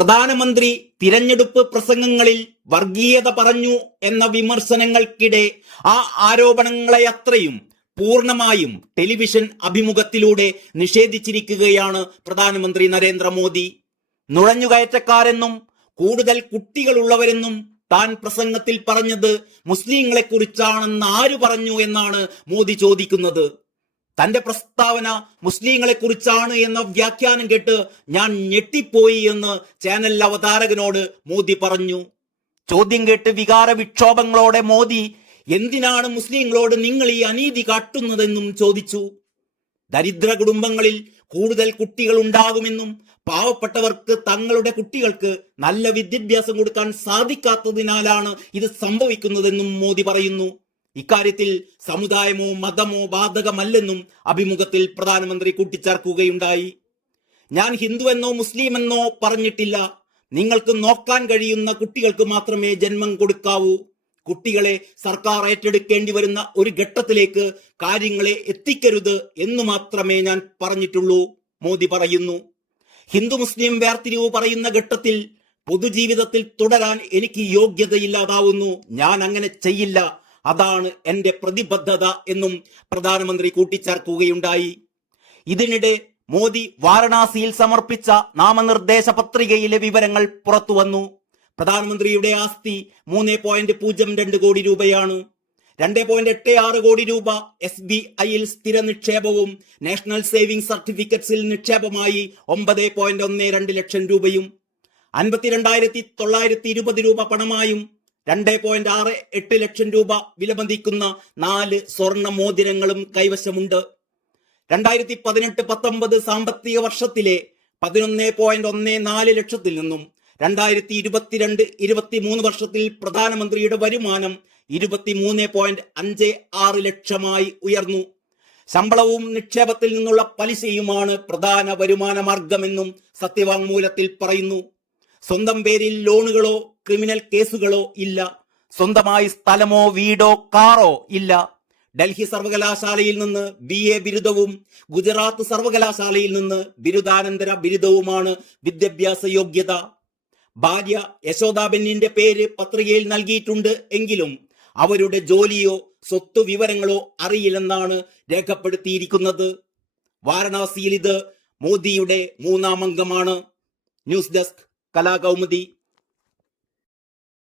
പ്രധാനമന്ത്രി തിരഞ്ഞെടുപ്പ് പ്രസംഗങ്ങളിൽ വർഗീയത പറഞ്ഞു എന്ന വിമർശനങ്ങൾക്കിടെ ആ ആരോപണങ്ങളെ അത്രയും പൂർണ്ണമായും ടെലിവിഷൻ അഭിമുഖത്തിലൂടെ നിഷേധിച്ചിരിക്കുകയാണ് പ്രധാനമന്ത്രി നരേന്ദ്രമോദി. നുഴഞ്ഞുകയറ്റക്കാരെന്നും കൂടുതൽ കുട്ടികളുള്ളവരെന്നും താൻ പ്രസംഗത്തിൽ പറഞ്ഞത് മുസ്ലിങ്ങളെ കുറിച്ചാണെന്ന് ആര് പറഞ്ഞു എന്നാണ് മോദി ചോദിക്കുന്നത്. തന്റെ പ്രസ്താവന മുസ്ലിങ്ങളെ കുറിച്ചാണ് എന്ന വ്യാഖ്യാനം കേട്ട് ഞാൻ ഞെട്ടിപ്പോയി എന്ന് ചാനൽ അവതാരകനോട് മോദി പറഞ്ഞു. ചോദ്യം കേട്ട് വികാര വിക്ഷോഭങ്ങളോടെ മോദി എന്തിനാണ് മുസ്ലിങ്ങളോട് നിങ്ങൾ ഈ അനീതി കാട്ടുന്നതെന്നും ചോദിച്ചു. ദരിദ്ര കുടുംബങ്ങളിൽ കൂടുതൽ കുട്ടികൾ ഉണ്ടാകുമെന്നും പാവപ്പെട്ടവർക്ക് തങ്ങളുടെ കുട്ടികൾക്ക് നല്ല വിദ്യാഭ്യാസം കൊടുക്കാൻ സാധിക്കാത്തതിനാലാണ് ഇത് സംഭവിക്കുന്നതെന്നും മോദി പറയുന്നു. ഇക്കാര്യത്തിൽ സമുദായമോ മതമോ ബാധകമല്ലെന്നും അഭിമുഖത്തിൽ പ്രധാനമന്ത്രി കൂട്ടിച്ചേർക്കുകയുണ്ടായി. ഞാൻ ഹിന്ദുവെന്നോ മുസ്ലിമെന്നോ പറഞ്ഞിട്ടില്ല. നിങ്ങൾക്ക് നോക്കാൻ കഴിയുന്ന കുട്ടികൾക്ക് മാത്രമേ ജന്മം കൊടുക്കാവൂ. കുട്ടികളെ സർക്കാർ ഏറ്റെടുക്കേണ്ടി വരുന്ന ഒരു ഘട്ടത്തിലേക്ക് കാര്യങ്ങളെ എത്തിക്കരുത് എന്ന് മാത്രമേ ഞാൻ പറഞ്ഞിട്ടുള്ളൂ, മോദി പറയുന്നു. ഹിന്ദു മുസ്ലിം വേർതിരിവ് പറയുന്ന ഘട്ടത്തിൽ പൊതുജീവിതത്തിൽ തുടരാൻ എനിക്ക് യോഗ്യതയില്ലാതാവുന്നു. ഞാൻ അങ്ങനെ ചെയ്യില്ല. അതാണ് എന്റെ പ്രതിബദ്ധത എന്നും പ്രധാനമന്ത്രി കൂട്ടിച്ചേർക്കുകയുണ്ടായി. ഇതിനിടെ മോദി വാരണാസിയിൽ സമർപ്പിച്ച നാമനിർദ്ദേശ പത്രികയിലെ വിവരങ്ങൾ പുറത്തുവന്നു. പ്രധാനമന്ത്രിയുടെ ആസ്തി 3.02 കോടി രൂപയാണ്. 2.86 കോടി രൂപ SBIയിൽ സ്ഥിര നിക്ഷേപവും നാഷണൽ സേവിംഗ് സർട്ടിഫിക്കറ്റ്സിൽ നിക്ഷേപമായി 9.12 ലക്ഷം രൂപയും 52,920 രൂപ പണമായും 2.68 ലക്ഷം രൂപ വിലമതിക്കുന്ന 4 സ്വർണ്ണ മോതിരങ്ങളും കൈവശമുണ്ട്. 2018-19 സാമ്പത്തിക വർഷത്തിലെ 11.14 ലക്ഷത്തിൽ നിന്നും 2022-23 വർഷത്തിൽ പ്രധാനമന്ത്രിയുടെ വരുമാനം 23.56 ലക്ഷമായി ഉയർന്നു. ശമ്പളവും നിക്ഷേപത്തിൽ നിന്നുള്ള പലിശയുമാണ് പ്രധാന വരുമാന മാർഗമെന്നും സത്യവാങ്മൂലത്തിൽ പറയുന്നു. സ്വന്തം പേരിൽ ലോണുകളോ ക്രിമിനൽ കേസുകളോ ഇല്ല. സ്വന്തമായി സ്ഥലമോ വീടോ കാറോ ഇല്ല. ഡൽഹി സർവകലാശാലയിൽ നിന്ന് BA ബിരുദവും ഗുജറാത്ത് സർവകലാശാലയിൽ നിന്ന് ബിരുദാനന്തര ബിരുദവുമാണ് വിദ്യാഭ്യാസ യോഗ്യത. ഭാര്യ യശോദാബെന്നിന്റെ പേര് പത്രികയിൽ നൽകിയിട്ടുണ്ട് എങ്കിലും അവരുടെ ജോലിയോ സ്വത്ത് വിവരങ്ങളോ അറിയില്ലെന്നാണ് രേഖപ്പെടുത്തിയിരിക്കുന്നത്. വാരണാസിയിൽ ഇത് മോദിയുടെ 3ാം അംഗമാണ്. News desk Kalakaumudi.